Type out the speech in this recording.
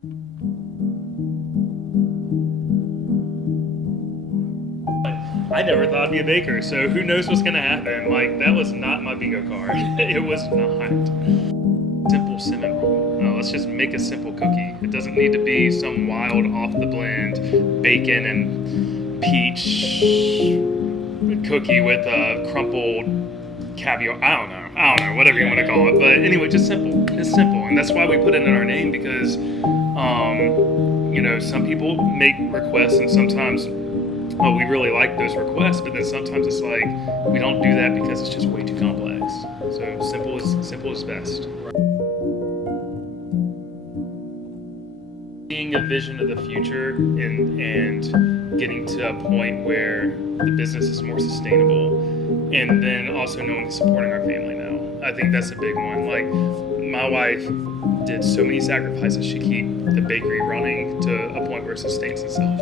I never thought I'd be a baker, so who knows what's gonna happen. Like, that was not my bingo card. It was not. Simple cinnamon roll. No, let's just make a simple cookie. It doesn't need to be some wild off the blend bacon and peach cookie with a crumpled caviar. I don't know, whatever you want to call it. But anyway, just simple. It's simple, and that's why we put it in our name, because some people make requests, and sometimes we really like those requests, but then sometimes it's like we don't do that because it's just way too complex. So simple is best. Seeing a vision of the future and getting to a point where the business is more sustainable, and then also knowing and supporting our family now. I think that's a big one. Like, my wife did so many sacrifices to keep the bakery running to a point where it sustains itself.